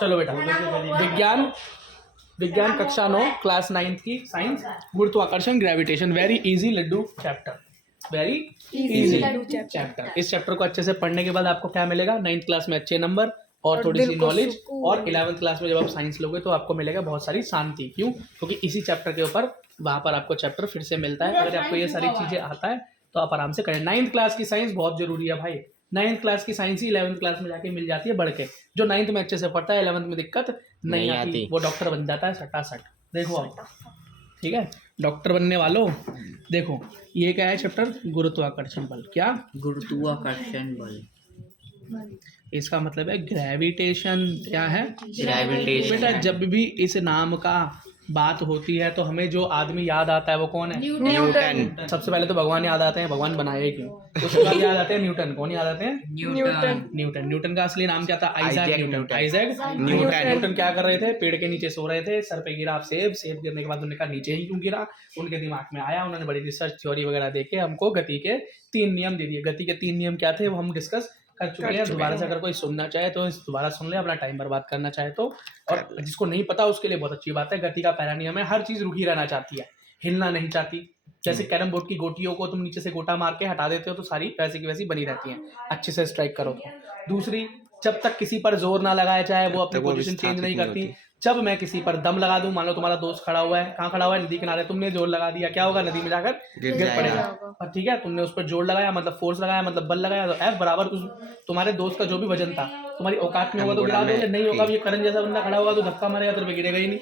चलो बेटा, विज्ञान कक्षा 9 क्लास 9 की साइंस, गुरुत्वाकर्षण gravitation, very easy laddoo chapter, very easy chapter. इस चैप्टर को अच्छे से पढ़ने के बाद आपको क्या मिलेगा, 9th क्लास में अच्छे नंबर और थोड़ी सी नॉलेज, और 11th क्लास में जब आप साइंस लोगे तो आपको मिलेगा बहुत सारी शांति। क्यों? क्योंकि इसी चैप्टर के ऊपर वहाँ पर आपको चैप्टर फिर से मिलता है। अगर आपको ये सारी चीज़ें आता है तो आप आराम से करें। 9th क्लास की साइंस बहुत जरूरी है भाई। 9th क्लास की साइंस ही 11th क्लास में जाके मिल जाती है बढ़ के। जो 9th में अच्छे से पढ़ता है 11th में दिक्कत नहीं आती, वो डॉक्टर बन जाता है सटासट। देखो आप, ठीक है, डॉक्टर बनने वालों देखो ये क्या है चैप्टर, गुरुत्वाकर्षण बल। क्या? गुरुत्वाकर्षण बल। इसका मतलब है ग्रेविटेशन। क्या है? ग्रेविटेशन। बेटा जब भी इस नाम का बात होती है तो हमें जो आदमी याद आता है वो कौन है? न्यूटन। सबसे पहले तो भगवान याद आते हैं, भगवान बनाए क्यों। उसके बाद याद आते हैं न्यूटन। कौन याद आते हैं? न्यूटन। न्यूटन का असली नाम क्या था? Isaac Newton. Isaac Newton. Newton क्या कर रहे थे? पेड़ के नीचे सो रहे थे, सर पे गिरा सेब। सेब गिरने के बाद उन्होंने कहा नीचे ही क्यों गिरा। उनके दिमाग में आया, उन्होंने बड़ी रिसर्च थ्योरी वगैरह देके हमको गति के 3 नियम दे दिए। गति के 3 नियम क्या थे वो हम डिस्कस कर चुके हैं। दोबारा से अगर कोई सुनना चाहे तो दोबारा सुन ले, अपना टाइम बर्बाद करना चाहे तो। और जिसको नहीं पता उसके लिए बहुत अच्छी बात है। गति का पहला नियम है, हर चीज रुकी रहना चाहती है, हिलना नहीं चाहती। जैसे कैरम बोर्ड की गोटियों को तुम नीचे से गोटा मार के हटा देते हो तो सारी वैसी की वैसी बनी रहती हैं, अच्छे से स्ट्राइक करो तो। दूसरी, जब तक किसी पर जोर ना लगाया जाए वो अपनी पोजीशन चेंज नहीं करती। जब मैं किसी पर दम लगा दूं, मान लो तुम्हारा दोस्त खड़ा हुआ है, कहाँ खड़ा हुआ है? नदी किनारे, तुमने जोर लगा दिया, क्या होगा? नदी में जाकर गिर पड़ेगा। और ठीक है, तुमने उस पर जोर लगाया मतलब फोर्स लगाया मतलब बल लगाया, तो F बराबर तुम्हारे दोस्त का जो भी वजन था तुम्हारी औकात में होगा तो गिरा दोगे, नहीं होगा ये करंट जैसा बंदा खड़ा होगा तो धक्का मारेगा तो गिरेगा ही नहीं।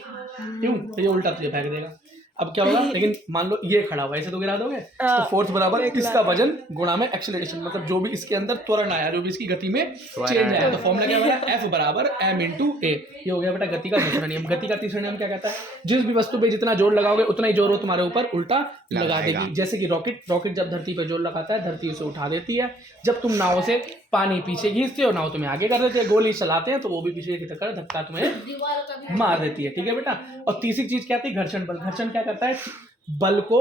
क्यों? तो ये उल्टा तुझे फेंक देगा। अब क्या होगा? लेकिन मान लो ये खड़ा हुआ, ऐसे तो गिरा दोगे। तो फोर्स बराबर इसका वजन गुणा में एक्सेलरेशन, मतलब जो भी इसके अंदर त्वरण आया, जो भी इसकी गति में चेंज आया, तो फॉर्मूला क्या बना? F बराबर m × a। ये हो गया बेटा गति का दूसरा नियम। गति का तीसरा नियम क्या कहता है? जिस भी वस्तु पे जितना जोर लगाओगे उतना ही जोर वो तुम्हारे ऊपर उल्टा लगा देगी। जैसे कि रॉकेट जब धरती पे जोर लगाता है धरती उसे उठा देती है। जब तुम नाव से पानी पीछे खींचते हो, नाव तुम्हें आगे कर देते हैं, गोली चलाते हैं तो वो भी पीछे की टक्कर धक्का तुम्हें मार देती है। ठीक है बेटा। और तीसरी चीज क्या थी? घर्षण बल। घर्षण क्या करता है? बल को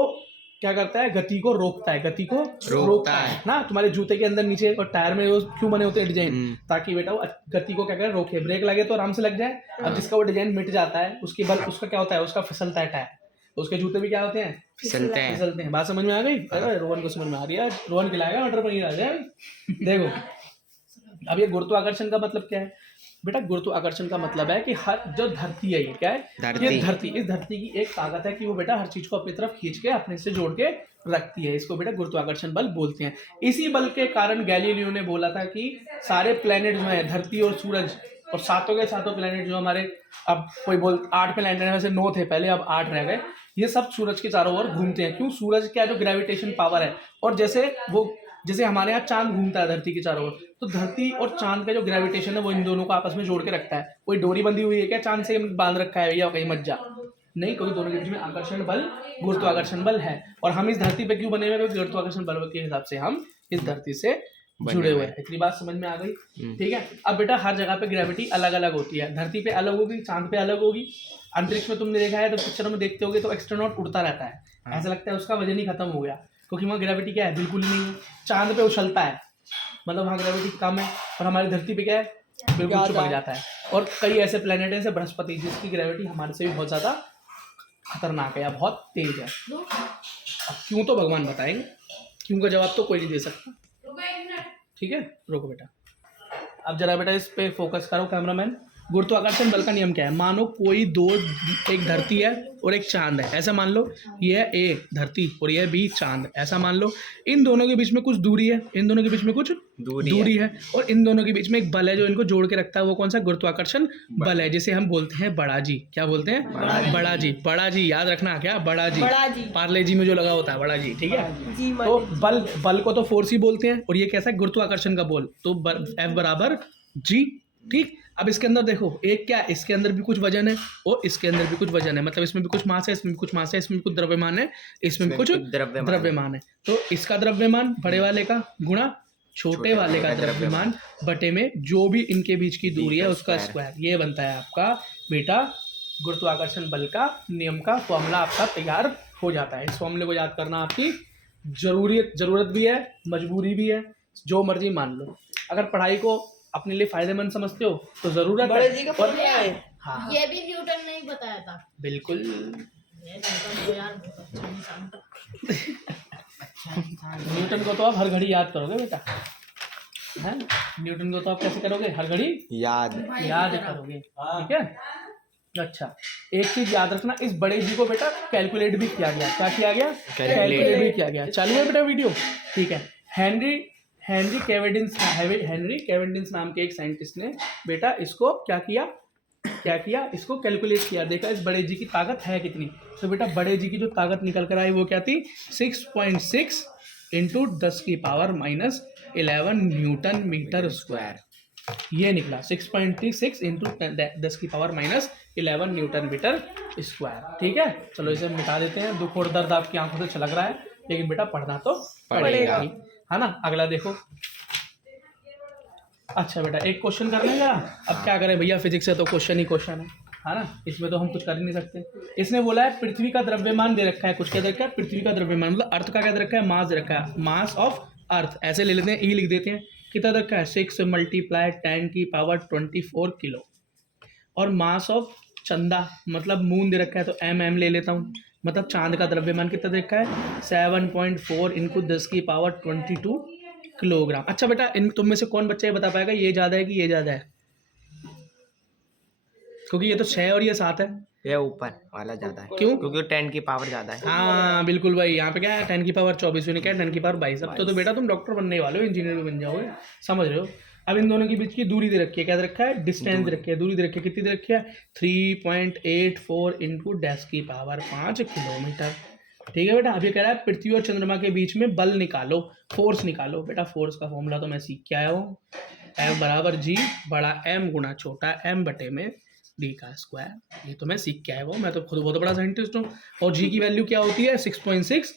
क्या करता है? गति को रोकता है, गति को रोकता है ना। तुम्हारे जूते के अंदर नीचे और टायर में वो क्यों बने होते हैं डिजाइन? ताकि बेटा वो गति को क्या करे? रोके। ब्रेक लगे तो आराम से लग जाए। अब जिसका वो डिजाइन मिट जाता है उसके बल, उसका क्या होता है? उसका फिसलता है टायर। उसके जूते भी क्या होते हैं? फिसलते हैं। बात समझ में आ गई? अरे रोहन को समझ में आ रही है, रोहन खिलाएगा मटर पनीर आ जाए। देखो अब ये गुरुत्वाकर्षण का मतलब क्या है बेटा? गुरुत्वाकर्षण का मतलब है कि हर जो धरती है, ये क्या है? ये धरती, इस धरती की एक ताकत है कि वो बेटा हर चीज को अपनी तरफ खींच के अपने से जोड़ के रखती है। इसको बेटा गुरुत्वाकर्षण बल बोलते हैं। इसी बल के कारण गैलीलियो ने बोला था कि सारे प्लेनेट जो है, धरती और सूरज और सातों के सातों प्लेनेट जो हमारे, अब कोई बोल 8 प्लेनेट है, वैसे 9 थे पहले, अब 8 रह गए, ये सब सूरज के चारों ओर घूमते हैं। क्यों? सूरज क्या जो ग्रेविटेशन पावर है, और जैसे हमारे यहाँ चांद घूमता है धरती के चारों ओर, तो धरती और चांद का जो ग्रेविटेशन है वो इन दोनों को आपस में जोड़ के रखता है। कोई डोरी बंधी हुई है क्या चांद से बांध रखा है भैया कहीं मत जा? नहीं, क्योंकि दोनों के बीच में आकर्षण बल, गुरुत्वाकर्षण बल है। और हम इस धरती पे क्यों बने हुए? क्योंकि गुरुत्वाकर्षण बल के हिसाब से हम इस धरती से जुड़े हुए हैं। इतनी बात समझ में आ गई? ठीक है। अब बेटा हर जगह पे ग्रेविटी अलग अलग होती है। धरती पे अलग होगी, चांद पे अलग होगी। अंतरिक्ष में तुमने देखा है तो पिक्चर में देखते होगे तो एस्ट्रोनॉट उड़ता रहता है, ऐसा लगता है उसका वजन ही खत्म हो गया, क्योंकि वहाँ ग्रेविटी क्या है? बिल्कुल ही नहीं है। चांद पे उछलता है, मतलब वहाँ ग्रेविटी कम है, और हमारी धरती पे क्या है? बिल्कुल चिपक जाता है। और कई ऐसे प्लेनेट हैं जैसे बृहस्पति, जिसकी ग्रेविटी हमारे से भी बहुत ज्यादा खतरनाक है या बहुत तेज है। अब क्यों तो भगवान बताएंगे, क्यों का जवाब तो कोई नहीं दे सकता। ठीक है, रुको बेटा। अब जरा बेटा इस पे फोकस करो कैमरामैन। गुरुत्वाकर्षण बल का नियम क्या है? मानो कोई एक धरती है और एक चांद है, ऐसा मान लो। ये है ए धरती और ये है बी चांद, ऐसा मान लो। इन दोनों के बीच में कुछ दूरी है, इन दोनों के बीच में कुछ दूरी है, और इन दोनों के बीच में एक बल है जो इनको जोड़ के रखता है। वो कौन सा? गुरुत्वाकर्षण बल है, जिसे हम बोलते हैं बड़ा जी। क्या बोलते हैं? बड़ा जी। बड़ा जी याद रखना, क्या? बड़ा जी। पार्ले जी में जो लगा होता है बड़ा जी। ठीक है। तो बल को तो फोर्स ही बोलते हैं, और ये कैसा है? गुरुत्वाकर्षण का बल। तो F बराबर जी। ठीक। अब इसके अंदर देखो, एक क्या, इसके अंदर भी कुछ वजन है और इसके अंदर भी कुछ वजन है, मतलब इसमें भी कुछ मास है, इसमें भी कुछ मास है, इसमें भी कुछ द्रव्यमान है, इसमें भी कुछ द्रव्यमान है। तो इसका द्रव्यमान बड़े वाले का गुणा छोटे वाले का द्रव्यमान बटे में जो भी इनके बीच की दूरी है उसका स्क्वायर, ये बनता है आपका बेटा गुरुत्वाकर्षण बल का नियम का फॉर्मूला आपका तैयार हो जाता है। इस फॉर्मूले को याद करना आपकी जरूरत भी है, मजबूरी भी है, जो मर्जी मान लो। अगर पढ़ाई को अपने लिए फायदेमंद समझते हो तो जरूरत बड़े है। जी का और फॉर्मूला है। हाँ ये भी न्यूटन ने ही बताया था। बिल्कुल। ये न्यूटन तो यार बहुत अच्छा इंसान था। न्यूटन को तो आप हर घड़ी याद करोगे बेटा, है न्यूटन को तो आप कैसे करोगे, हर घड़ी याद। याद करोगे, ठीक है। अच्छा, एक चीज याद रखना, इस बड़े जी को बेटा कैलकुलेट भी किया गया। क्या किया गया? कैलकुलेट भी किया गया। चालू है बेटा वीडियो, ठीक है। हेनरी कैवेंडिश नाम के एक साइंटिस्ट ने बेटा इसको क्या किया, इसको कैलकुलेट किया, देखा इस बड़े जी की ताकत है कितनी। तो बेटा बड़े जी की जो ताकत निकल कर आई वो क्या थी, 6.6 इंटू 10 की power minus 11 newton metre square. ये निकला 6.6 इंटू 10 की power minus 11 newton metre square, ठीक है। चलो इसे मिटा देते हैं, दुख और दर्द आपकी आंखों से छलक रहा है, लेकिन बेटा पढ़ना तो पड़ेगा ही, है ना। अगला देखो। अच्छा बेटा एक क्वेश्चन कर लेंगे। अब क्या करें भैया, फिजिक्स है तो क्वेश्चन ही क्वेश्चन है ना, इसमें तो हम कुछ कर ही नहीं सकते। इसने बोला है पृथ्वी का द्रव्यमान दे रखा है, कुछ क्या दे रखा है, पृथ्वी का द्रव्यमान, मतलब अर्थ का क्या दे रखा है, मास दे रखा है, मास ऑफ अर्थ, ऐसे ले लेते हैं, ई लिख देते हैं। कितना दे रखा है, 6 × 10 की पावर 24 किलो। और मास ऑफ चंदा मतलब मून दे रखा है, तो एम ले लेता हूँ, मतलब चांद का द्रव्यमान कितना दे रखा है, 7.4 इंटू 10 की पावर 22 किलोग्राम। अच्छा बेटा इन तुम में से कौन बच्चा ये बता पाएगा ये ज़्यादा है कि ये ज़्यादा है, क्योंकि ये तो 6 और ये 7 है। ये ऊपर वाला ज्यादा है, क्यों? क्योंकि 10 की पावर ज्यादा है। हाँ बिल्कुल भाई, यहाँ पे क्या है 10 की पावर 24, क्या है 10 की पावर 22। अब तो बेटा तुम डॉक्टर बनने वाले हो, इंजीनियर भी बन जाओगे, समझ रहे हो। अब इन दोनों के बीच की दूरी दे रखी है, क्या दे रखा है, डिस्टेंस दे रखी है, दूरी दे रखी है, कितनी दे रखी है, 3.84 इंटू 10 की पावर 5 किलोमीटर, ठीक है बेटा। अब ये कह रहा है पृथ्वी और चंद्रमा के बीच में बल निकालो, फोर्स निकालो। बेटा फोर्स का फॉर्मूला तो मैं सीख के आया हूँ, F बराबर G बड़ा M गुना छोटा M बटे में D का स्क्वायर। ये तो मैं सीख के आया हूँ, मैं तो खुद बहुत बड़ा साइंटिस्ट हूँ। और G की वैल्यू क्या होती है, 6.6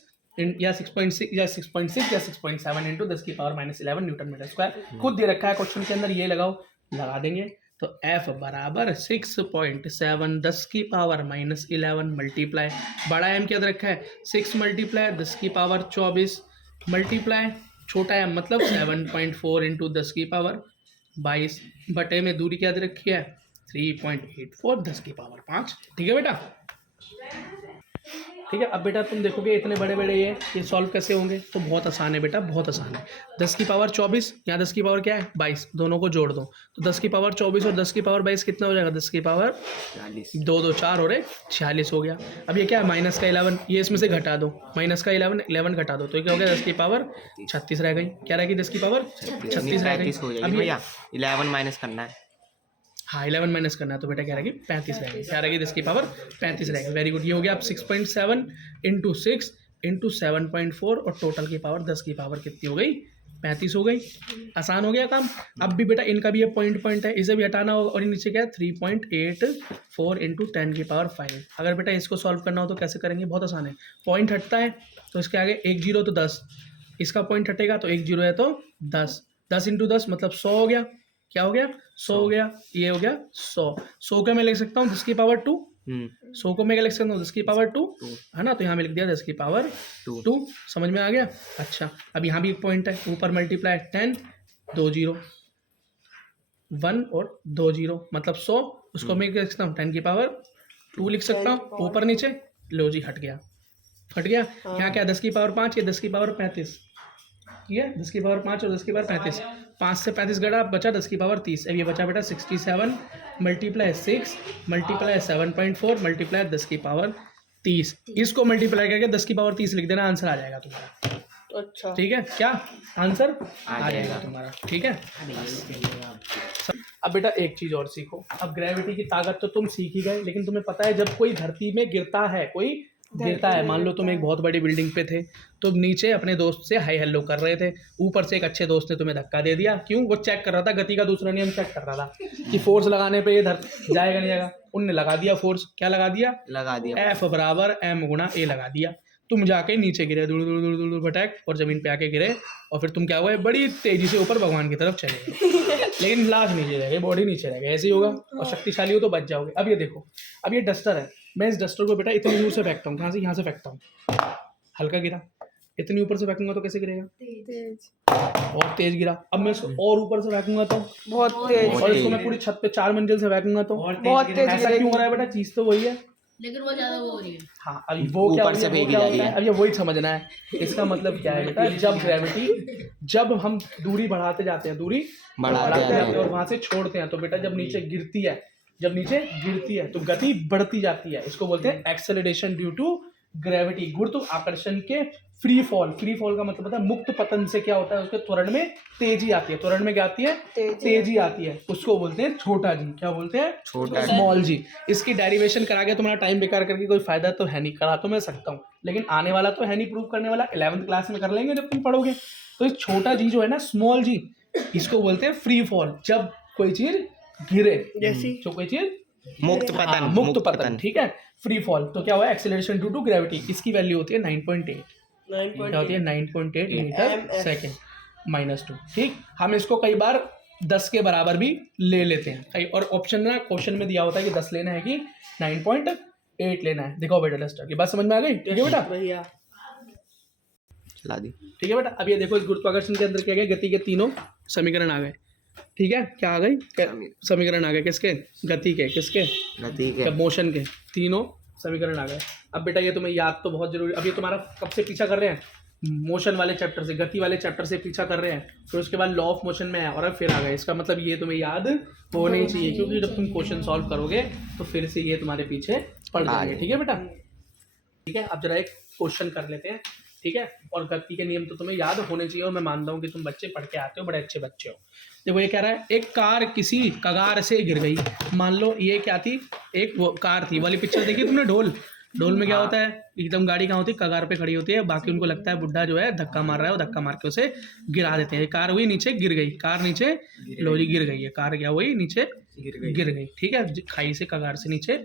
या 6.6 या 6.7 इंटू 10 की power minus 11 newton metre square. खुद दे रखा है क्वेश्चन के अंदर, ये लगाओ, लगा देंगे। तो F बराबर 6.7 10 की पावर माइनस 11 मल्टीप्लाई, बड़ा M क्या दे रखा है, 6 मल्टीप्लाई 10 की पावर 24 मल्टीप्लाई छोटा M मतलब 7.4 इंटू 10 की पावर 22 बटे में दूरी क्या दे रखी है, 3.84 10 की पावर 5, ठीक है बेटा। ठीक है, अब बेटा तुम देखोगे इतने बड़े बड़े ये सॉल्व कैसे होंगे, तो बहुत आसान है बेटा, बहुत आसान है। 10 की पावर 24, यहाँ 10 की पावर क्या है 22, दोनों को जोड़ दो तो 10 की पावर 24 और 10 की पावर 22 कितना हो जाएगा, 10 की पावर 2 2 4 और 46 हो गया। अब ये क्या है माइनस का 11, ये इसमें से घटा दो, माइनस का 11 घटा दो, तो ये क्या हो गया 10 की पावर 36 रह गई। क्या रहेगी 10 की पावर 36 रह गई। अब भैया 11 माइनस करना है, हाँ 11 माइनस करना है, तो बेटा क्या रहेगी 35 रहेगी। क्या रहेगी 10 की पावर 35 रहेगी। वेरी गुड, ये हो गया आप 6.7 इंटू 6 इंटू 7.4 और टोटल की पावर 10 की पावर कितनी हो गई 35 हो गई। आसान हो गया काम। अब भी बेटा इनका भी ये पॉइंट है, इसे भी हटाना होगा। और नीचे क्या है 3.84 इंटू 10 की पावर 5। अगर बेटा इसको सॉल्व करना हो तो कैसे करेंगे, बहुत आसान है। पॉइंट हटता है तो इसके आगे 1 0 तो 10, इसका पॉइंट हटेगा तो 1 0 है तो 10, 10 इंटू 10 मतलब 100 हो गया। क्या हो गया 100 हो गया, ये हो गया 100 का मैं लिख सकता हूँ 10 की पावर 2, 100 को मैं क्या लिख सकता हूँ 10 की पावर 2, है ना। तो यहाँ में लिख दिया 10 की पावर 2, समझ में आ गया। अच्छा अब यहाँ भी एक पॉइंट है, ऊपर मल्टीप्लाई 10 2 0 1 और 2 0 मतलब 100, उसको मैं क्या लिख सकता हूँ 10 की पावर 2 लिख सकता हूँ, ऊपर नीचे लो जी हट गया। यहाँ क्या 10 की पावर 5, ये 10 की पावर 35, ठीक है 10 की पावर 5 और 10 की पावर 35, 5 से 35 गड़ा बचा 10 की पावर 30। अब ये बचा बेटा 67 मल्टीप्लाई 6 मल्टीप्लाई 7.4 मल्टीप्लाई 10 की पावर 30। इसको मल्टीप्लाई करके 10 की पावर 30 लिख देना, आंसर आ जाएगा तुम्हारा। अच्छा ठीक है, क्या आंसर आ जाएगा तुम्हारा, ठीक है। अब बेटा एक चीज और सीखो। अब ग्रेविटी की ताकत तो तुम सीख ही गए, लेकिन तुम्हें पता है जब कोई धरती में गिरता है, कोई गिरता है, मान लो तुम एक बहुत बड़ी बिल्डिंग पे थे, तो नीचे अपने दोस्त से हाई हेलो कर रहे थे, ऊपर से एक अच्छे दोस्त ने तुम्हें धक्का दे दिया। क्यों? वो चेक कर रहा था, गति का दूसरा नियम चेक कर रहा था कि फोर्स लगाने पे ये जाएगा नहीं जाएगा। उनने लगा दिया फोर्स, क्या लगा दिया F बराबर M गुणा A लगा दिया। तुम जाके नीचे गिरे, दूर दूर दूर दूर दूर भटक और जमीन पे आके गिरे, और फिर तुम क्या हुए बड़ी तेजी से ऊपर भगवान की तरफ चले गए, लेकिन लाश नीचे रह गई, बॉडी नीचे रह गई। ऐसे ही होगा, और शक्तिशाली हो तो बच जाओगे। अब ये देखो, अब ये डस्टर है, मैं इस डस्टर को बेटा इतनी दूर से फेंकता हूँ, कहाँ से, यहाँ से फेंकता हूँ, हल्का गिरा, इतनी ऊपर से फेंकूंगा तो कैसे गिरेगा, बहुत तेज गिरा। अब मैं इसको और ऊपर से फेंकूंगा तो, बहुत तेज, और इसको मैं पूरी छत पे 4 मंजिल से फेंकूंगा तो बहुत तेज ऐसा क्यों हो रहा है बेटा? चीज तो वही है। लेकिन वो ज्यादा वो हो रही है। हाँ, अभी वो क्या ऊपर हो से रहा है, वो फेंकी क्या जा होता रही है, है। अब ये वही समझना है। इसका मतलब क्या है बेटा? जब ग्रेविटी, जब हम दूरी बढ़ाते जाते हैं, दूरी बढ़ाते जाते जाते हैं और वहां से छोड़ते हैं, तो बेटा जब नीचे गिरती है, जब नीचे गिरती है तो गति बढ़ती जाती है। इसको बोलते हैं एक्सेलरेशन ड्यू टू ग्रेविटी, गुरुत्वाकर्षण के फ्री फॉल। फ्री फॉल का मतलब होता है मुक्त पतन से क्या होता है, उसके त्वरण में तेजी आती है। त्वरण में क्या आती है? तेजी आती है। उसको बोलते हैं छोटा जी। क्या बोलते हैं? छोटा स्मॉल जी। इसकी डेरिवेशन करा के तुम्हारा टाइम बेकार करके कोई फायदा तो है नहीं। करा तो मैं सकता हूँ, लेकिन आने वाला तो है नहीं प्रूव करने वाला। 11th क्लास में कर लेंगे जब तुम पढ़ोगे। तो इस छोटा जी जो है ना, स्मॉल जी, इसको बोलते हैं फ्री फॉल। जब कोई चीज गिरे, जैसी जो कोई चीज मुक्त पतन, मुक्त पतन, ठीक है, फ्री फॉल, तो क्या हुआ? Acceleration due to gravity. इसकी वैल्यू होती है 9.8। क्या होती है? 9.8 मीटर सेकेंड -2। ठीक, हम इसको कई बार 10 के बराबर भी ले लेते हैं कई, और ऑप्शन में क्वेश्चन में दिया होता है कि 10 लेना है कि 9.8 लेना है। देखो बेटा डस्टर की बात समझ में आ गई? ठीक है बेटा, भैया चला दी। ठीक है बेटा। अब ये देखो, इस गुरुत्वाकर्षण के अंदर क्या गया? गति के तीनों समीकरण आ गए। ठीक है, क्या आ गई? समीकरण आ गए किसके? गति के। किसके? गति के। मोशन के। तीनों समीकरण आ गए। अब बेटा ये तुम्हें याद तो बहुत जरूरी। अब ये तुम्हारा कब से पीछा कर रहे हैं? मोशन वाले चैप्टर से, गति वाले चैप्टर से पीछा कर रहे हैं। फिर उसके बाद लॉ ऑफ मोशन में है और अब फिर आ गए। इसका मतलब ये तुम्हें याद होने चाहिए, क्योंकि जब तुम क्वेश्चन सॉल्व करोगे तो फिर से ये तुम्हारे पीछे पड़ जाएंगे। ठीक है बेटा, ठीक है। अब जरा एक क्वेश्चन कर लेते हैं, ठीक है। और गति के नियम तो तुम्हें याद होने चाहिए, और मैं मानता हूँ कि तुम बच्चे पढ़ के आते हो, बड़े अच्छे बच्चे हो। देखो ये कह रहा है, एक कार किसी कगार से गिर गई। मान लो ये क्या थी? एक वो कार थी। वाली पिक्चर देखी तुमने? ढोल। ढोल में क्या होता है? एकदम गाड़ी कहाँ होती है? कगार पे खड़ी होती है। बाकी उनको लगता है बुड्ढा जो है धक्का मार रहा है, वो धक्का मार के उसे गिरा देते हैं। कार हुई नीचे, गिर गई। कार नीचे लोरी गिर गई है। कार क्या हुई? नीचे गिर गई। ठीक है, खाई से, कगार से नीचे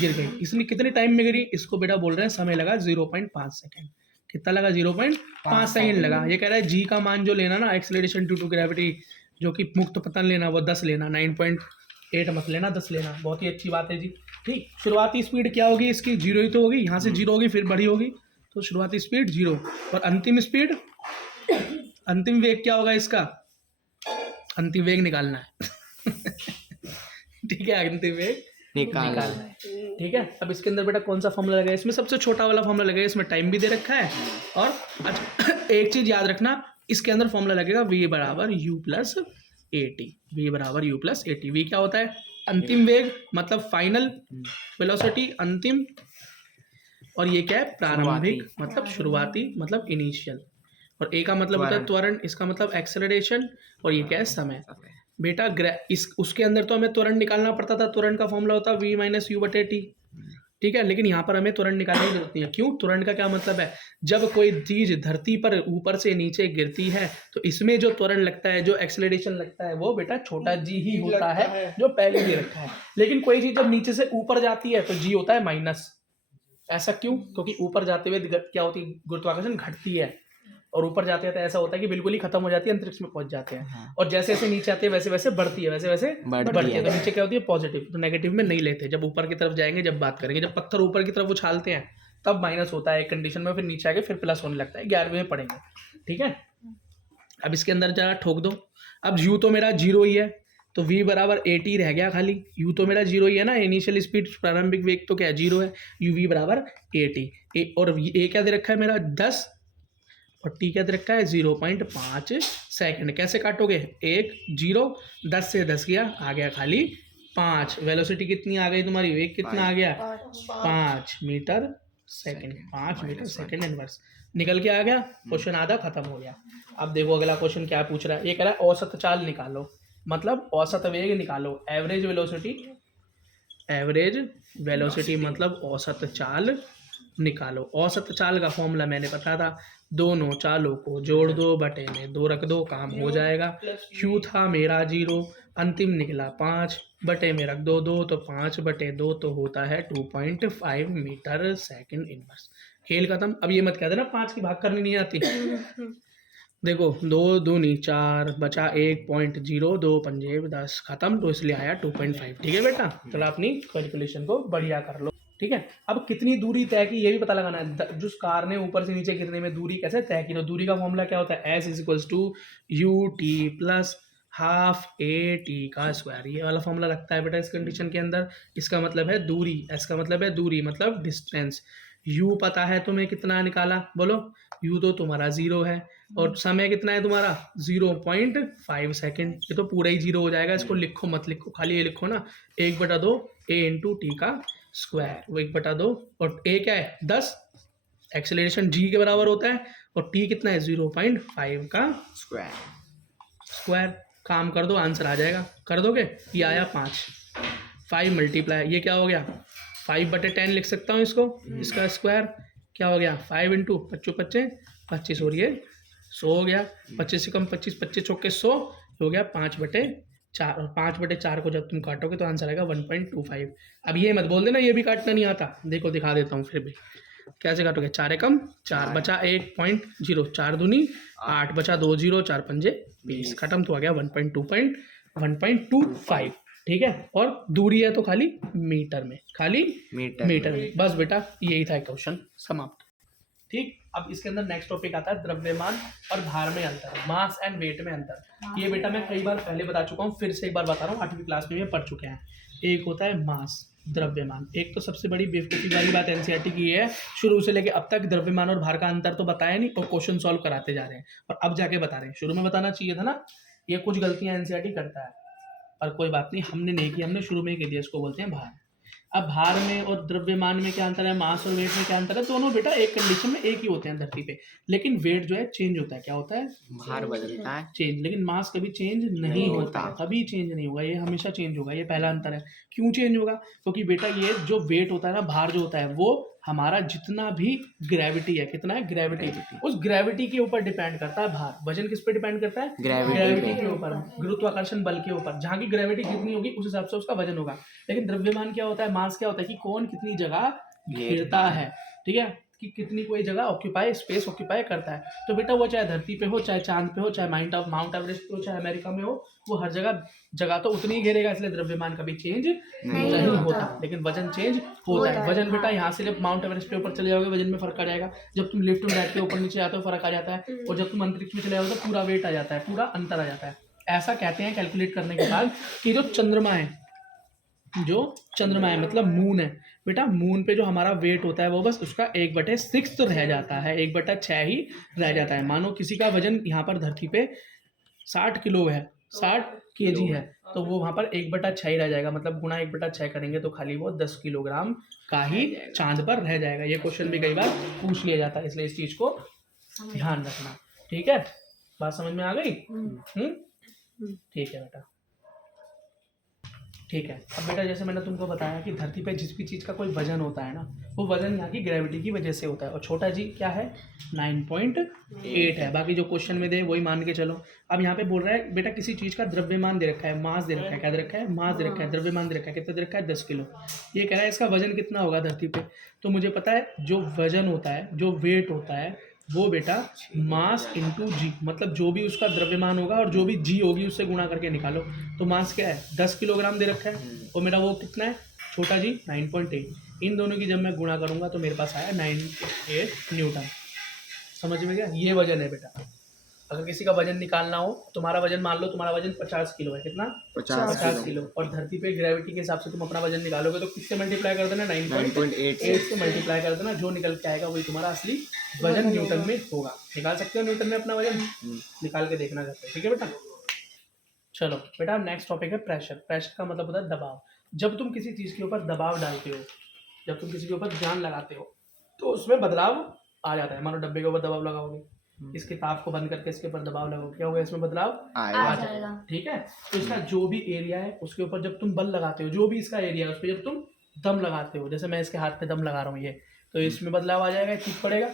गिर गई। इसमें कितने टाइम में गिरी? इसको बेटा बोल रहे हैं समय लगा 0.5 सेकेंड। कितना लगा? 0.5 सेकेंड लगा। ये कह रहा है जी का मान जो लेना ना, एक्सेलरेशन ड्यू टू ग्रेविटी, जो कि मुक्त पतन लेना, वो 10 लेना। 9.8 मत लेना, 10 लेना। बहुत ही अच्छी बात है जी। ठीक, शुरुआती स्पीड क्या होगी इसकी? 0 ही तो होगी। यहाँ से 0 होगी, फिर बड़ी होगी, तो शुरुआती स्पीड 0। और अंतिम स्पीड, अंतिम वेग क्या होगा इसका? अंतिम वेग निकालना है। ठीक है, अंतिम वेग निकालना है। ठीक है, अब इसके अंदर बेटा कौन सा फॉर्मूला लगेगा? इसमें सबसे छोटा वाला फॉर्मूला लगेगा। इसमें टाइम भी दे रखा है। और अच्छा, एक चीज याद रखना, इसके अंदर फॉर्मूला लगेगा v बराबर u plus A T. v बराबर u plus A T. v क्या होता है? अंतिम वेग, मतलब फाइनल वेलोसिटी, अंतिम। और ये क्या है? प्रारंभिक, मतलब शुरुआती, मतलब इनिशियल। और ए का मतलब होता है त्वरण, इसका मतलब एक्सेलरेशन। और ये क्या है? समय। बेटा उसके अंदर तो हमें त्वरण निकालना पड़ता था। त्वरण का फॉर्मूला होता है v माइनस यू बटे टी। ठीक है, लेकिन यहाँ पर हमें त्वरण निकालने की जरूरत नहीं है। क्यों? त्वरण का क्या मतलब है? जब कोई चीज धरती पर ऊपर से नीचे गिरती है तो इसमें जो त्वरण लगता है, जो एक्सेलरेशन लगता है, वो बेटा छोटा जी ही होता है, जो पहले भी रखा है। लेकिन कोई चीज जब नीचे से ऊपर जाती है तो जी होता है माइनस। ऐसा क्यों? क्योंकि ऊपर जाते हुए क्या होती है? गुरुत्वाकर्षण घटती है, और ऊपर जाते हैं तो ऐसा होता है कि बिल्कुल ही खत्म हो जाती है, अंतरिक्ष में पहुंच जाते हैं। और जैसे जैसे नीचे आते हैं वैसे वैसे बढ़ती है, वैसे वैसे बढ़ती है। तो नीचे क्या होती है? पॉजिटिव। तो नेगेटिव में नहीं लेते। जब ऊपर की तरफ जाएंगे, जब बात करेंगे, जब पत्थर ऊपर की तरफ उछालते हैं तब माइनस होता है एक कंडीशन में, फिर नीचे आके फिर प्लस होने लगता है। 11वें में पढ़ेंगे। ठीक है, अब इसके अंदर जरा ठोक दो। अब यू तो मेरा 0 ही है, तो v बराबर ए टी रह गया खाली। u तो मेरा 0 ही है ना, इनिशियल स्पीड, प्रारंभिक वेग तो क्या 0 है। u v बराबर ए टी। और a क्या दे रखा है मेरा? 10। और t क्या दे रखा है? 0.5 सेकंड। कैसे काटोगे? 1 0, 10 से 10 गया, आ गया खाली 5। वेलोसिटी कितनी आ गई तुम्हारी? वेग कितना आ गया? 5 metre second. 5 metre second inverse निकल के आ गया। क्वेश्चन आधा खत्म हो गया। अब देखो अगला क्वेश्चन क्या पूछ रहा है। ये कह रहा है औसत चाल निकालो, मतलब औसत वेग निकालो। एवरेज वेलोसिटी, एवरेज वेलोसिटी मतलब औसत चाल निकालो। औसत चाल का फॉर्मूला मैंने पता था, दोनों चालों को जोड़ दो, बटे में 2 रख दो, काम हो जाएगा। q था मेरा 0, अंतिम निकला 5, बटे में रख दो 2, तो 5 बटे 2 तो होता है 2.5 मीटर सेकंड इनवर्स। खेल खत्म। अब ये मत कह देना 5 की भाग करनी नहीं आती। देखो 2 दूनी 4, बचा 1.0, 2 पंजे 10, खत्म। तो इसलिए आया 2.5। ठीक है बेटा, चलो अपनी कैलकुलेशन को बढ़िया कर लो। ठीक है। अब कितनी दूरी तय की ये भी पता लगाना है। जिस कार ने ऊपर से नीचे गिरने में दूरी कैसे तय की, तो दूरी का फॉर्मूला क्या होता है, S is equals to U T plus half A T का स्क्वायर। ये वाला फॉर्मूला लगता है बेटा इस कंडीशन के अंदर। इसका मतलब है दूरी, एस का मतलब है दूरी मतलब डिस्टेंस। यू पता है तुम्हें कितना निकाला, बोलो। यू तो तुम्हारा 0 है और समय कितना है तुम्हारा 0.5 सेकेंड। ये तो पूरा ही 0 हो जाएगा, इसको लिखो मत लिखो, खाली ये लिखो ना 1/2 ए इंटू टी का स्क्वायर, वो 1/2 और ए क्या है 10, एक्सेलरेशन जी के बराबर होता है और टी कितना है 0.5 का स्क्वायर। काम कर दो आंसर आ जाएगा, कर दोगे। ये आया 5 मल्टीप्लाई, ये क्या हो गया 5/10 लिख सकता हूँ इसको, इसका स्क्वायर क्या हो गया 5 इंटू 25 और ये 100 हो गया। 25 से कम 25 चौके 100 हो गया 5/4 और 5/4 को जब तुम काटोगे तो आंसर आएगा 1.25। अब ये मत बोल देना ये भी काटना नहीं आता, देखो दिखा देता हूँ फिर भी। कैसे काटोगे, 4 एकम 4 बचा 1.0, 4 दूनी 8 बचा 2 0, 4 पंजे 20, खत्म तो आ गया 1.25। ठीक है। और दूरी है तो खाली मीटर में, खाली मीटर में। बस बेटा यही था क्वेश्चन, समाप्त। ठीक। अब इसके अंदर नेक्स्ट टॉपिक आता है द्रव्यमान और भार में अंतर, मास एंड वेट में अंतर। ये बेटा मैं कई बार पहले बता चुका हूँ, फिर से एक बार बता रहा हूँ, 8वीं क्लास में ये पढ़ चुके हैं। एक होता है मास, द्रव्यमान। एक तो सबसे बड़ी बेवकूफ़ी वाली बात एनसीईआरटी की है, शुरू से लेके अब तक द्रव्यमान और भार का अंतर तो बताया नहीं और क्वेश्चन सॉल्व कराते जा रहे हैं और अब जाके बता रहे हैं। शुरू में बताना चाहिए था ना, ये कुछ गलतियां एनसीईआरटी करता है पर कोई बात नहीं, हमने नहीं की, हमने शुरू में ही कह दिया, इसको बोलते हैं भार। अब भार में और द्रव्यमान में क्या अंतर है, मास और वेट में क्या अंतर है, दोनों बेटा एक कंडीशन में एक ही होते हैं धरती पे, लेकिन वेट जो है चेंज होता है। क्या होता है, भार बदलता है चेंज, लेकिन मास कभी चेंज नहीं होता, कभी चेंज नहीं होगा, ये हमेशा चेंज होगा। ये पहला अंतर है। क्यों चेंज होगा, क्योंकि बेटा ये जो वेट होता है ना, भार जो होता है वो हमारा जितना भी ग्रेविटी है, कितना है ग्रेविटी, उस ग्रेविटी के ऊपर डिपेंड करता है भार। वजन किस पे डिपेंड करता है, ग्रेविटी के ऊपर, गुरुत्वाकर्षण बल के ऊपर। जहाँ की ग्रेविटी जितनी होगी उस हिसाब से उसका वजन होगा। लेकिन द्रव्यमान क्या होता है, मास क्या होता है कि कौन कितनी जगह घेरता है, ठीक है, कि कितनी कोई जगह ऑक्यूपाई, स्पेस ऑक्यूपाई करता है। तो बेटा वो चाहे धरती पे हो, चाहे चांद पे हो, चाहे माउंट एवरेस्ट पे हो, चाहे अमेरिका में हो, वो हर जगह तो उतनी ही घेरेगा, इसलिए द्रव्यमान कभी चेंज नहीं होता। लेकिन वजन चेंज होता है। वजन बेटा यहाँ से जब माउंट एवरेस्ट पे ऊपर चले जाओगे वजन में फर्क आ जाएगा, जब तुम लिफ्ट में बैठ के ऊपर नीचे आते हो फर्क आ जाता है, और जब तुम अंतरिक्ष में चले जाओगे तो पूरा वेट आ जाता है, पूरा अंतर आ जाता है। ऐसा कहते हैं कैलकुलेट करने के बाद कि जो चंद्रमा है मतलब मून है बेटा, मून पे जो हमारा वेट होता है वो बस उसका 1/6 रह जाता है, 1/6 ही रह जाता है। मानो किसी का वजन यहाँ पर धरती पे 60 किलो है, 60 केजी है, तो वो वहाँ पर 1/6 ही रह जाएगा, मतलब गुणा 1/6 करेंगे तो खाली वो 10 किलोग्राम का ही चांद पर रह जाएगा। ये क्वेश्चन भी कई बार पूछ लिया जाता है, इसलिए इस चीज को ध्यान रखना। ठीक है, बात समझ में आ गई। ठीक है बेटा, ठीक है। अब बेटा जैसे मैंने तुमको बताया कि धरती पे जिस भी चीज़ का कोई वजन होता है ना, वो वजन यहाँ की ग्रेविटी की वजह से होता है, और छोटा जी क्या है 9.8 है। बाकी जो क्वेश्चन में दे वही मान के चलो। अब यहाँ पे बोल रहा है बेटा किसी चीज़ का द्रव्यमान दे रखा है, मास दे रखा है, क्या दे रखा है, मास दे रखा है, द्रव्यमान दे रखा है, कितना दे रखा है 10 किलो। ये कह रहा है इसका वजन कितना होगा धरती पे, तो मुझे पता है जो वजन होता है, जो वेट होता है वो बेटा मास इंटू जी, मतलब जो भी उसका द्रव्यमान होगा और जो भी जी होगी उससे गुणा करके निकालो। तो मास क्या है 10 किलोग्राम दे रखा है, और मेरा वो कितना है छोटा जी 9.8। इन दोनों की जब मैं गुणा करूंगा तो मेरे पास आया 98 न्यूटन। समझ में गया, ये वजन है बेटा। अगर किसी का वजन निकालना हो, तुम्हारा वजन मान लो तुम्हारा वजन 50 किलो है, कितना 50 किलो, और धरती पे ग्रेविटी के हिसाब से तुम अपना वजन निकालोगे तो किससे मल्टीप्लाई कर देना 9.8 से मल्टीप्लाई कर देना, जो निकल के आएगा वही तुम्हारा असली वजन न्यूटन में होगा। निकाल सकते हो न्यूटन में अपना वजन, निकाल के देखना करते हैं। ठीक है बेटा, चलो बेटा नेक्स्ट टॉपिक है प्रेशर। प्रेशर का मतलब होता है दबाव। जब तुम किसी चीज़ के ऊपर दबाव डालते हो, जब तुम किसी के ऊपर जान लगाते हो तो उसमें बदलाव आ जाता है। मानो डब्बे के ऊपर दबाव लगाओगे, इस किताब को बंद करके इसके ऊपर दबाव लगाओगे, क्या होगा इसमें बदलाव आ जाएगा। ठीक है, तो इसका जो भी एरिया है उसके ऊपर जब तुम बल लगाते हो, जो भी इसका एरिया है उस पर जब तुम दम लगाते हो, जैसे मैं इसके हाथ पे दम लगा रहा हूँ ये, तो इसमें बदलाव आ जाएगा, ठीक पड़ेगा,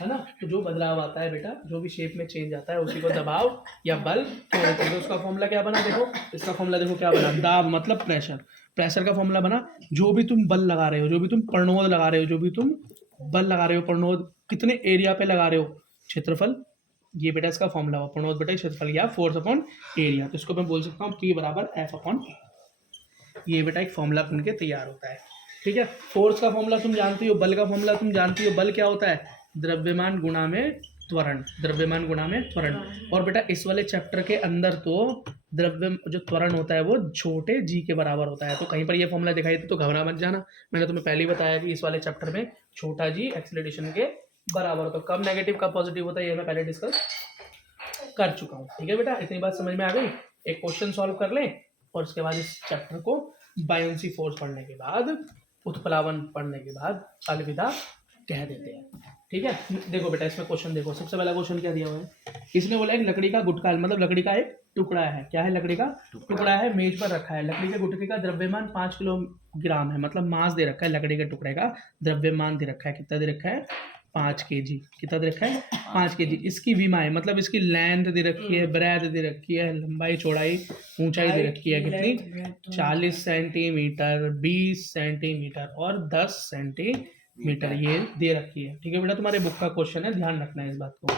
है ना। तो जो बदलाव आता है बेटा, जो भी शेप में चेंज आता है उसी को दबाव या बल कहते हैं। तो उसका फॉर्मूला क्या बना, देखो इसका फॉर्मूला देखो क्या बना, दाब मतलब प्रेशर। प्रेशर का फॉर्मूला बना, जो भी तुम बल लगा रहे हो, जो भी तुम प्रणोद लगा रहे हो, जो भी तुम बल लगा रहे हो, प्रणोद कितने एरिया पे लगा रहे हो, क्षेत्रफल, ये बेटा इसका फॉर्मूला हुआ। प्रणोद बेटा क्षेत्रफल या फोर्स अपॉन एरिया, तो इसको मैं बोल सकता हूँ P = F/, ये बेटा एक फॉर्मूला बन के तैयार होता है। ठीक है, फोर्स का फॉर्मूला तुम जानती हो, बल का फॉर्मूला तुम जानती हो। बल क्या होता है? द्रव्यमान गुणा में त्वरण, द्रव्यमान गुणा में त्वरण। और बेटा इस वाले चैप्टर के अंदर तो द्रव्य जो त्वरण होता है वो छोटे जी के बराबर होता है। तो कहीं पर ये फॉर्मूला दिखाई दे तो घबरा मत जाना, मैंने तुम्हें पहले ही बताया कि इस वाले चैप्टर में छोटा जी एक्सेलरेशन के बराबर होता है। कब नेगेटिव कब पॉजिटिव होता है ये मैं पहले डिस्कस कर चुका हूँ। ठीक है बेटा, इतनी बात समझ में आ गई। एक क्वेश्चन सॉल्व कर लें और उसके बाद इस चैप्टर को बायोंसी फोर्स पढ़ने के बाद, उत्प्लावन पढ़ने के बाद अलविदा कह देते हैं। ठीक है, देखो बेटा इसमें क्वेश्चन देखो, सबसे पहला क्वेश्चन क्या दिया हुआ है? इसने बोला एक लकड़ी का गुटका, मतलब लकड़ी का एक टुकड़ा है। क्या है? लकड़ी का टुकड़ा है, मेज पर रखा है। लकड़ी के गुटके का द्रव्यमान 5 किलोग्राम है, मतलब मास दे रखा है। लकड़ी के टुकड़े का द्रव्यमान दे रखा है, कितना दे रखा है? 5 kg। कितना दे रखा है? 5 kg। इसकी विमाएं मतलब इसकी लेंथ दे रखी है, ब्रेथ दे रखी है, लंबाई चौड़ाई ऊंचाई दे रखी है। कितनी? 40 सेंटीमीटर, 20 सेंटीमीटर और 10 सेंटीमीटर ये दे रखी है। ठीक है बेटा, तुम्हारे बुक का क्वेश्चन है, ध्यान रखना है इस बात को।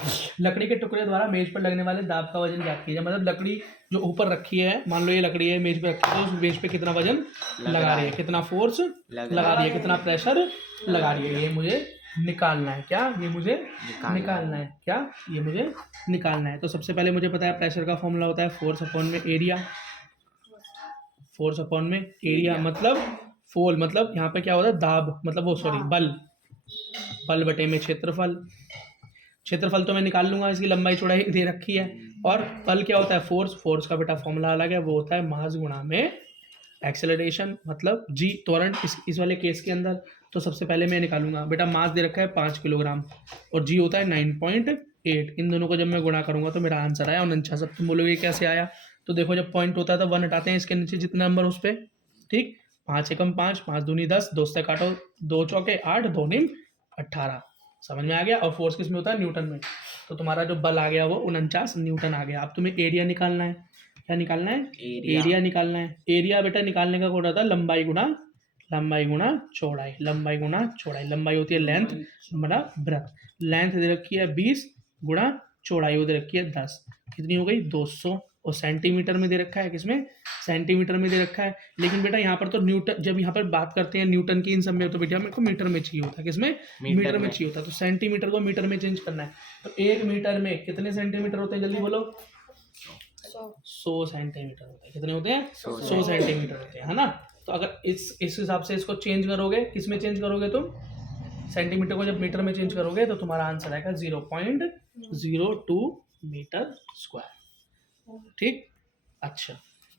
लकड़ी के टुकड़े द्वारा मेज पर लगने वाले दाब का वजन ज्ञात कीजिए। मतलब लकड़ी जो ऊपर रखी है, मान लो ये लकड़ी है, मेज पे रखी है, तो उस मेज पे कितना वजन लगा रही है, कितना फोर्स लगा रही है, कितना प्रेशर लगा रही है, ये मुझे निकालना है। क्या? ये मुझे निकालना है। क्या? ये मुझे निकालना है। तो सबसे पहले मुझे पता है प्रेशर का फॉर्मूला होता है फोर्स अपॉन में एरिया। फोर्स अपॉन में एरिया मतलब फोल, मतलब यहाँ पे क्या होता है? दाब, मतलब वो सॉरी बल, बल बटे में क्षेत्रफल। क्षेत्रफल तो मैं निकाल लूंगा, इसकी लंबाई चौड़ाई दे रखी है। और बल क्या होता है? फोर्स। फोर्स का बेटा फॉर्मूला अलग है, वो होता है मास गुणा में एक्सेलरेशन, मतलब जी त्वरण इस वाले केस के अंदर। तो सबसे पहले मैं निकालूंगा बेटा, मास दे रखा है 5 किलोग्राम और जी होता है 9.8। इन दोनों को जब मैं गुणा करूंगा तो मेरा आंसर आया 49। अब तुम बोलोगे कैसे आया? तो देखो जब पॉइंट होता है तो 1 हटाते हैं, इसके नीचे जितना नंबर उस पर, ठीक। 5 एकम 5, 5 दूनी 10, 2 से काटो, 2 चौके 8, 2 निम 18। समझ में आ गया? और फोर्स किस में होता है? न्यूटन में। तो तुम्हारा जो बल आ गया वो 49 न्यूटन आ गया। अब तुम्हें एरिया निकालना है। क्या निकालना है? एरिया निकालना है। एरिया बेटा निकालने का कोड होता है लंबाई गुणा चौड़ाई, लंबाई गुणा चौड़ाई। लंबाई होती है लेंथ बड़ा ब्रेथ। लेंथ दे रखी है 20 गुणा चौड़ाई दे रखी है 10। कितनी हो गई? 200। और सेंटीमीटर में दे रखा है, किसमें? सेंटीमीटर में दे रखा है। लेकिन बेटा यहाँ पर तो न्यूटन, जब यहाँ पर बात करते हैं न्यूटन की इन सब में, तो बेटा मेरे को मीटर में चाहिए होता है। किसमें? मीटर में चाहिए होता है। तो सेंटीमीटर को मीटर में चेंज करना है। तो 1 मीटर में कितने सेंटीमीटर होते हैं? जल्दी बोलो। 100 सेंटीमीटर होते हैं। कितने होते हैं? 100 सेंटीमीटर होते हैं, है ना। तो अगर इस हिसाब से इसको चेंज करोगे, किस में चेंज करोगे तुम? सेंटीमीटर को जब मीटर में चेंज करोगे तो तुम्हारा आंसर आएगा 0.02 मीटर स्क्वायर। ठीक। अच्छा,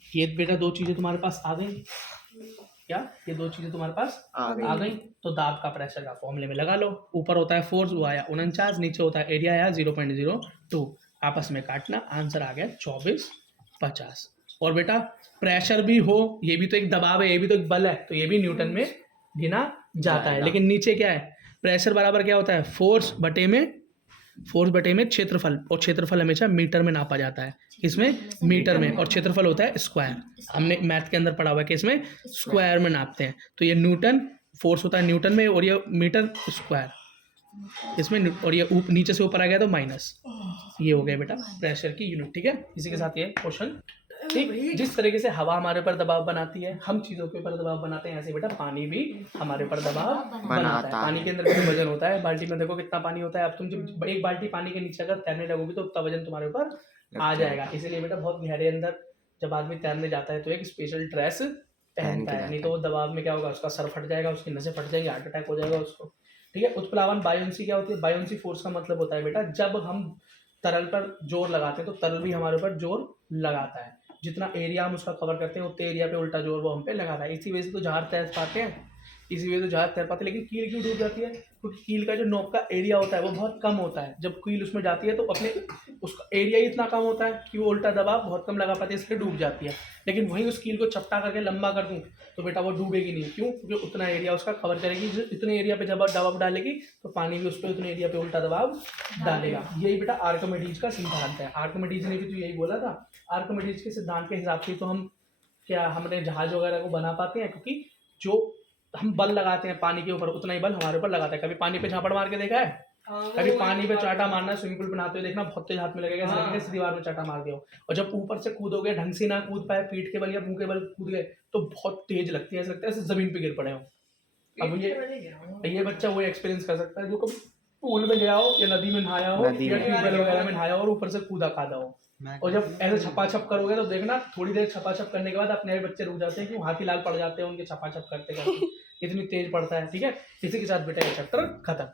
ये बेटा 2 चीजें तुम्हारे पास आ गई। क्या? ये 2 चीजें तुम्हारे पास आ गई। तो दाब का प्रेशर का फॉर्मूले में लगा लो। ऊपर होता है फोर्स, वो आया 49, नीचे होता है एरिया आया 0.02। आपस में काटना, आंसर आ गया 2450। और बेटा प्रेशर भी हो, ये भी तो एक दबाव है, ये भी तो एक बल है, तो ये भी न्यूटन में गिना जाता है। लेकिन नीचे क्या है? प्रेशर बराबर क्या होता है? फोर्स बटे में क्षेत्रफल, और क्षेत्रफल हमेशा मीटर में नापा जाता है। इसमें मीटर में, और क्षेत्रफल होता है स्क्वायर। हमने मैथ के अंदर पढ़ा हुआ है कि इसमें स्क्वायर में नापते हैं। तो ये न्यूटन, फोर्स होता है न्यूटन में, और ये मीटर स्क्वायर इसमें, और ये नीचे से ऊपर आ गया तो माइनस। ये हो गया बेटा प्रेशर की यूनिट। ठीक है, इसी के साथ ये क्वेश्चन। ठीक, जिस तरीके से हवा हमारे पर दबाव बनाती है, हम चीजों के ऊपर दबाव बनाते हैं, ऐसे बेटा पानी भी हमारे पर दबाव बनाता है। पानी के अंदर भी वजन होता है। बाल्टी में देखो कितना पानी होता है। अब तुम जब एक बाल्टी पानी के नीचे अगर तैरने लगोगी तो उतना वजन तुम्हारे ऊपर आ जाएगा। इसीलिए बेटा बहुत गहरे अंदर जब आदमी तैरने जाता है तो एक स्पेशल ड्रेस पहनता है, नहीं तो वो दबाव में क्या होगा? उसका सर फट जाएगा, उसकी नसें फट जाएंगी, हार्ट अटैक हो जाएगा उसको। ठीक है। उत्प्लावन बायोंसी क्या होती है? बायोंसी फोर्स का मतलब होता है बेटा जब हम तरल पर जोर लगाते हैं तो तरल भी हमारे ऊपर जोर लगाता है। जितना एरिया हम उसका कवर करते हैं उतने एरिया पे उल्टा जोर वो हम पे लगाता है। इसी वजह से तो जहाज तैर पाते हैं, लेकिन कील क्यों डूब जाती है? क्योंकि कील का जो नोक का एरिया होता है वो बहुत कम होता है। जब कील उसमें जाती है तो अपने उसका एरिया इतना कम होता है कि वो उल्टा दबाव बहुत कम लगा पाती है, इसलिए डूब जाती है। लेकिन वहीं उस कील को चपटा करके लंबा कर दूं तो बेटा वो डूबेगी नहीं। क्यों? क्योंकि उतना एरिया उसका कवर करेगी। इतने एरिया पे जब दबाव डालेगी तो पानी भी उस पर उतने एरिया पे उल्टा दबाव डालेगा। यही बेटा आर्किमिडीज का सिद्धांत है। आर्किमिडीज ने भी तो यही बोला था। आर्किमिडीज के सिद्धांत के हिसाब से तो हमने जहाज वगैरह को बना पाते हैं, क्योंकि जो हम बल लगाते हैं पानी के ऊपर उतना ही बल हमारे ऊपर लगाता है। कभी पानी पे झापड़ मार के देखा है? कभी पानी पे चाटा मारना, स्विमिंग पूल बनाते हुए देखना, बहुत तेज हाथ में लगेगा, ऐसा लगेगा इस दीवार में चाटा मार दिया हो। और जब ऊपर से कूदोगे, ढंग से ना कूद पाए, पीठ के बल या मुंह के बल कूद गए तो बहुत तेज लगती है, ऐसा लगता है जैसे जमीन पे गिर पड़े हो। अब ये बच्चा वो एक्सपीरियंस कर सकता है जो कभी पूल में गया हो या नदी में नहाया हो नदी या में। ट्यूबवेल वगैरह में नहाया हो और ऊपर से कूदा खादा हो। और जब ऐसे छपाछप करोगे तो देखना थोड़ी देर छपाछप करने के बाद अपने आप बच्चे रुक जाते हैं कि हाथी लाल पड़ जाते हैं उनके छपाछप करते करते इतनी तेज पड़ता है। ठीक है, इसी के साथ बेटा ये चैप्टर खत्म।